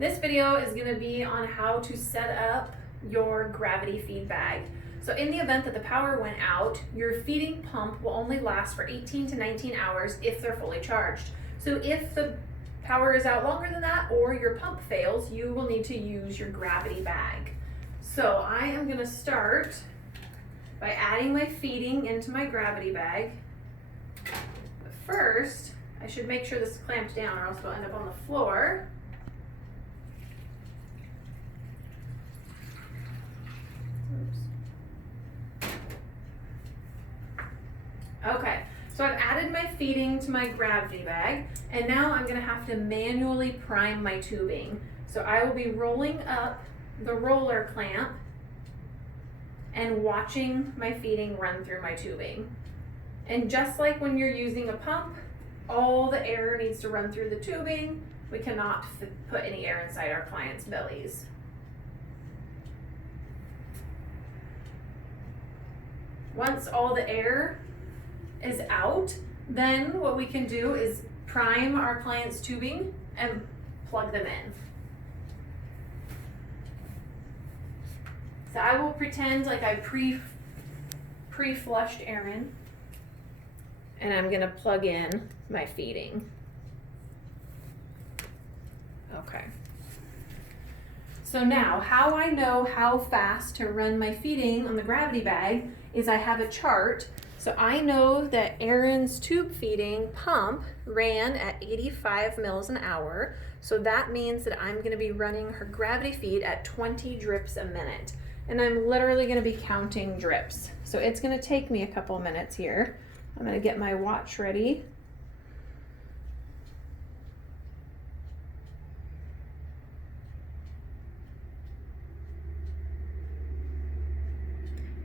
This video is going to be on how to set up your gravity feed bag. So in the event that the power went out, your feeding pump will only last for 18 to 19 hours if they're fully charged. So if the power is out longer than that or your pump fails, you will need to use your gravity bag. So I am going to start by adding my feeding into my gravity bag. But first, I should make sure this is clamped down or else it'll end up on the floor. Okay, so I've added my feeding to my gravity bag, and now I'm gonna have to manually prime my tubing. So I will be rolling up the roller clamp and watching my feeding run through my tubing. And just like when you're using a pump, all the air needs to run through the tubing. We cannot put any air inside our clients' bellies. Once all the air is out, then what we can do is prime our client's tubing and plug them in. So I will pretend like I pre-flushed Aaron, and I'm gonna plug in my feeding. Okay. So now, how I know how fast to run my feeding on the gravity bag is I have a chart. So I know that Aaron's tube feeding pump ran at 85 mils an hour. So that means that I'm gonna be running her gravity feed at 20 drips a minute. And I'm literally gonna be counting drips. So it's gonna take me a couple minutes here. I'm gonna get my watch ready.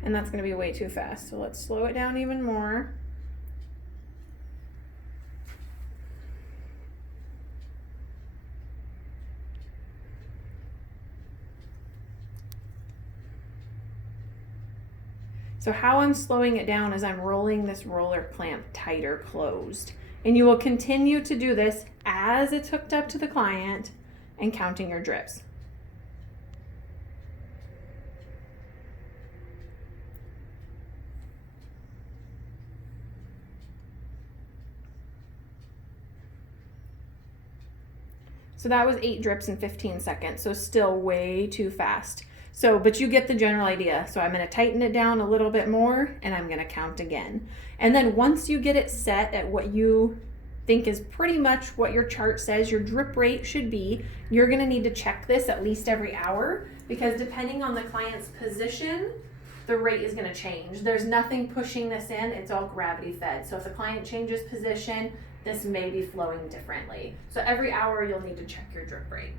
And that's gonna be way too fast. So let's slow it down even more. So how I'm slowing it down is I'm rolling this roller clamp tighter closed. And you will continue to do this as it's hooked up to the client and counting your drips. So that was 8 drips in 15 seconds, so still way too fast. So, but you get the general idea. So I'm gonna tighten it down a little bit more and I'm gonna count again. And then once you get it set at what you think is pretty much what your chart says your drip rate should be, you're gonna need to check this at least every hour, because depending on the client's position, the rate is gonna change. There's nothing pushing this in, it's all gravity fed. So if the client changes position, this may be flowing differently. So every hour you'll need to check your drip rate.